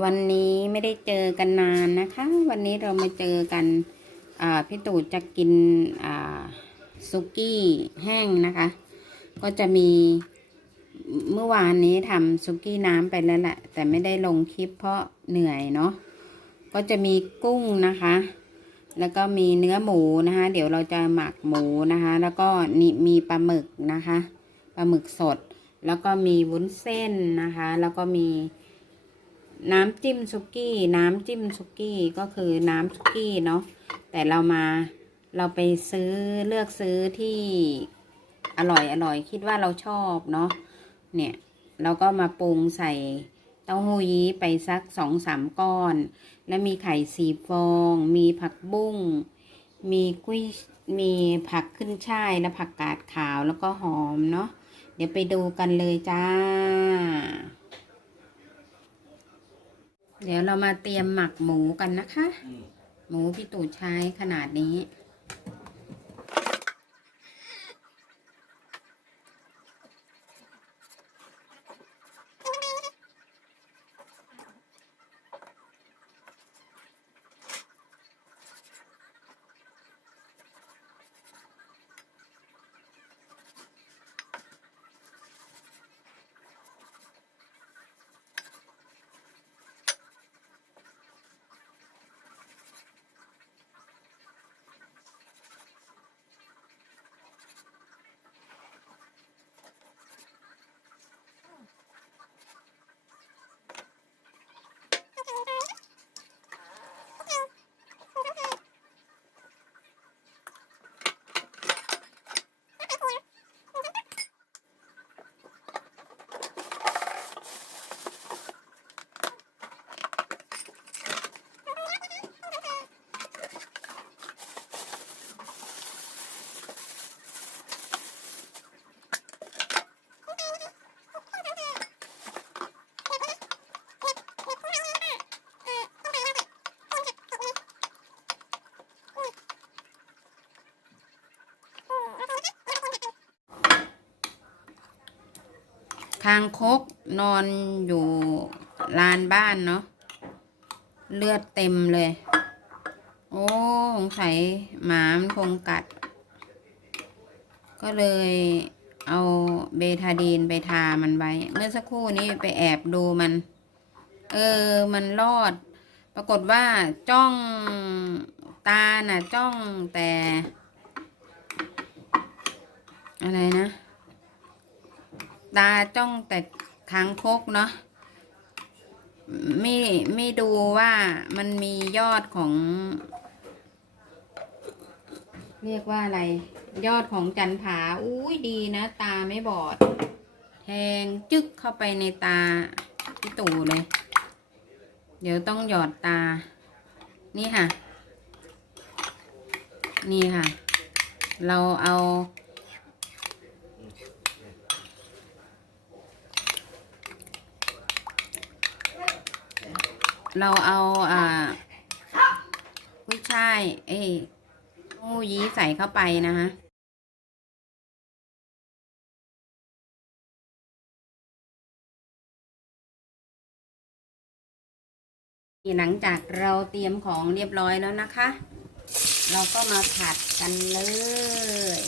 วันนี้ไม่ได้เจอกันนานนะคะ วันนี้เรามาเจอกันพี่ตู่จะกินซุกี้แห้งนะคะ ก็จะมีเมื่อวานนี้ทำซุกี้น้ำไปแล้วแหละแต่ไม่ได้ลงคลิปเพราะเหนื่อยเนาะก็จะมีกุ้งนะคะ แล้วก็มีเนื้อหมูนะคะ เดี๋ยวเราจะหมักหมูนะคะ แล้วก็นี่มีปลาหมึกนะคะปลาหมึกสด แล้วก็มีวุ้นเส้นนะคะ แล้วก็มี น้ำจิ้มซุกี้ น้ำจิ้มซุกี้ก็คือน้ำซุกี้เนาะแต่เรามาเราไปซื้อเลือกซื้อที่อร่อยอร่อยคิดว่าเราชอบเนาะเนี่ยเราก็มาปรุงใส่เต้าหู้ยี้ไปสักสองสามก้อน แล้วมีไข่สีฟอง มีผักบุ้ง มีกุ้ย มีผักขึ้นช่ายและผักกาดขาวแล้วก็หอมเนาะ เดี๋ยวไปดูกันเลยจ้า เดี๋ยวเรามาเตรียมหมักหมูกันนะคะ หมูพี่ตู่ใช้ขนาดนี้ คางคกนอนอยู่ลานบ้านเนาะเลือดเต็มเลย โอ้สงสัยหมามันคงกัด ก็เลยเอาเบทาดีนไปทามันไว้ เมื่อสักครู่นี้ไปแอบดูมัน เออ มันรอด ปรากฏว่าจ้องตาน่ะ จ้องแต่ อะไรนะ ตาจ้องแต่คางคกเนาะไม่ไม่ดูว่ามันมียอดของ เรียกว่าอะไร ยอดของจันผาอุ้ยดีนะ ตาไม่บอดแทงจึ๊กเข้าไปในตาพี่ตู่เลย เดี๋ยวต้องหยอดตา นี่ค่ะ นี่ค่ะ เราเอา เราเอาอ่ากุ้ยช่ายเอ้มูยี้ใส่เข้าไปนะคะหลังจากเราเตรียมของเรียบร้อยแล้วนะคะ เราก็มาผัดกันเลย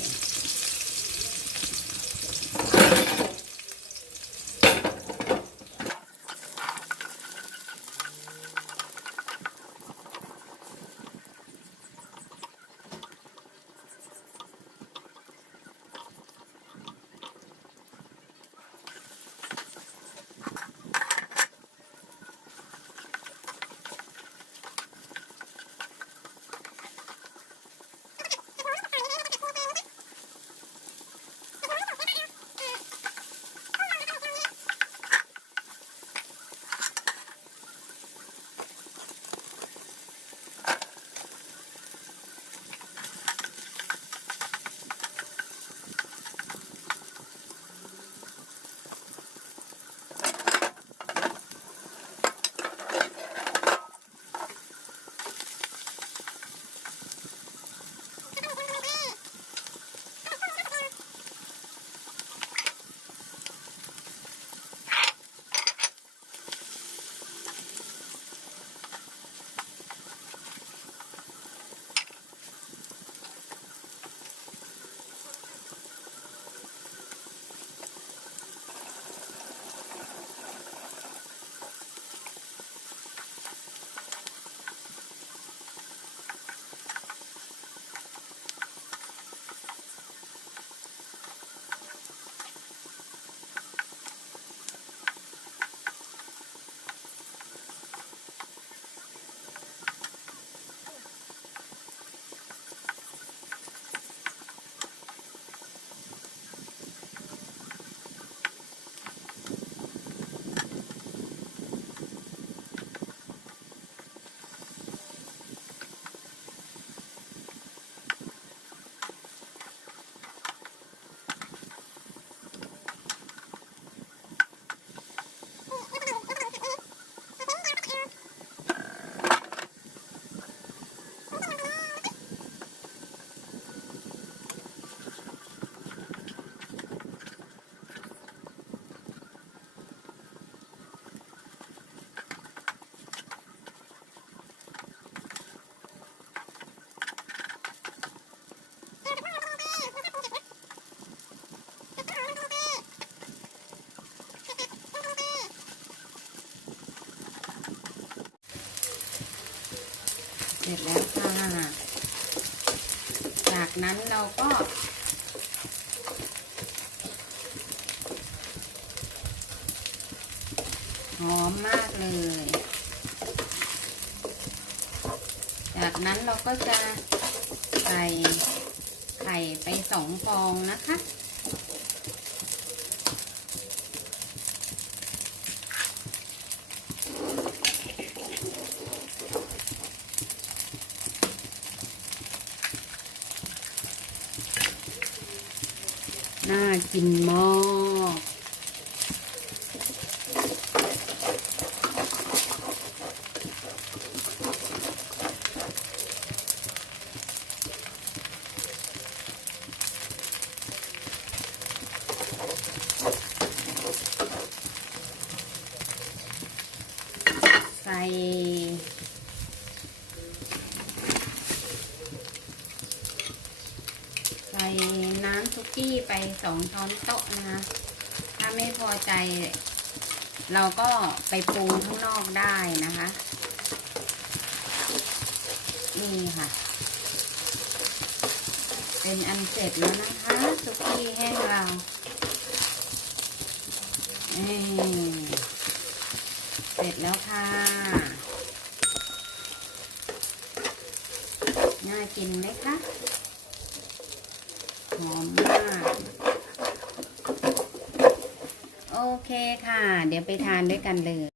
เสร็จแล้วค่ะ จากนั้นเราก็หอมมากเลย จากนั้นเราก็จะใส่ไข่ไปสองฟองนะคะ น่ากินมากใส่ ใส่ น้ำซุกี้ไปสองช้อนโต๊ะนะคะ ถ้าไม่พอใจ เราก็ไปปรุงข้างนอกได้นะคะ นี่ค่ะ เป็นอันเสร็จแล้วนะคะซุกี้แห้งเรานี่เสร็จแล้วค่ะน่ากินไหมคะ อมมาก โอเคค่ะ เดี๋ยวไปทานด้วยกันเลย